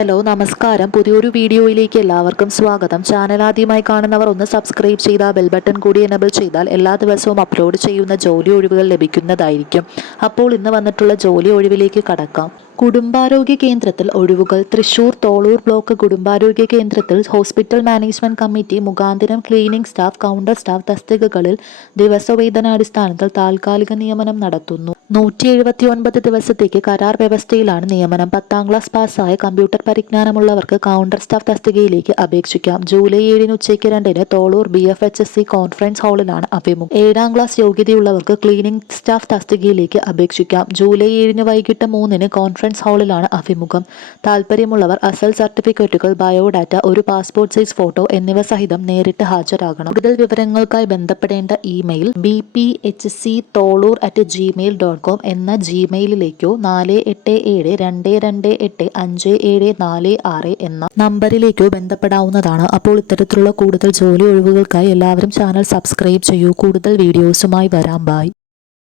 Hello നമസ്കാരം. പുതിയൊരു വീഡിയോയിലേക്ക് എല്ലാവർക്കും സ്വാഗതം. ചാനൽ ആദ്യമായി കാണുന്നവർ ഒന്ന് സബ്സ്ക്രൈബ് ചെയ്താൽ ബെൽ ബട്ടൺ കൂടി എനേബിൾ ചെയ്താൽ എല്ലാ ദിവസവും അപ്ലോഡ് ചെയ്യുന്ന ജോലി ഒഴിവുകൾ ലഭിക്കുന്നതായിരിക്കും. അപ്പോൾ ഇന്ന് വന്നിട്ടുള്ള ജോലി ഒഴിവിലേക്ക് കടക്കാം. കുടുംബാരോഗ്യ കേന്ദ്രത്തിൽ ഒഴിവുകൾ. തൃശൂർ തോളൂർ ബ്ലോക്ക് കുടുംബാരോഗ്യ കേന്ദ്രത്തിൽ ഹോസ്പിറ്റൽ മാനേജ്മെന്റ് കമ്മിറ്റി മുഖാന്തരം ക്ലീനിംഗ് സ്റ്റാഫ്, കൗണ്ടർ സ്റ്റാഫ് തസ്തികകളിൽ ദിവസവേതനാടിസ്ഥാനത്തിൽ താൽക്കാലിക നിയമനം നടത്തുന്നു. 179 ദിവസത്തേക്ക് കരാർ വ്യവസ്ഥയിലാണ് നിയമനം. 10ാം ക്ലാസ് പാസ്സായ കമ്പ്യൂട്ടർ പരിജ്ഞാനമുള്ളവർക്ക് കൗണ്ടർ സ്റ്റാഫ് തസ്തികയിലേക്ക് അപേക്ഷിക്കാം. ജൂലൈ 7 ഉച്ചയ്ക്ക് 2 തോളൂർ BFHSC കോൺഫറൻസ് ഹാളിലാണ് അഭിമുഖം. 7ാം ക്ലാസ് യോഗ്യതയുള്ളവർക്ക് ക്ലീനിംഗ് സ്റ്റാഫ് തസ്തികയിലേക്ക് അപേക്ഷിക്കാം. ജൂലൈ 7 വൈകിട്ട് 3 കോൺഫറൻസ് ഹാളിലാണ് അഭിമുഖം. താല്പര്യമുള്ളവർ അസൽ സർട്ടിഫിക്കറ്റുകൾ, ബയോഡാറ്റ, ഒരു പാസ്പോർട്ട് സൈസ് ഫോട്ടോ എന്നിവ സഹിതം നേരിട്ട് ഹാജരാകണം. കൂടുതൽ വിവരങ്ങൾക്കായി ബന്ധപ്പെടേണ്ട ഇമെയിൽ bpHCTolur@gmail.com എന്ന ജിമെയിലിലേക്കോ 4872285746 എന്ന നമ്പറിലേക്കോ ബന്ധപ്പെടാവുന്നതാണ്. അപ്പോൾ ഇത്തരത്തിലുള്ള കൂടുതൽ ജോലി ഒഴിവുകൾക്കായി എല്ലാവരും ചാനൽ സബ്സ്ക്രൈബ് ചെയ്യൂ. കൂടുതൽ വീഡിയോസുമായി വരാം. ബൈ.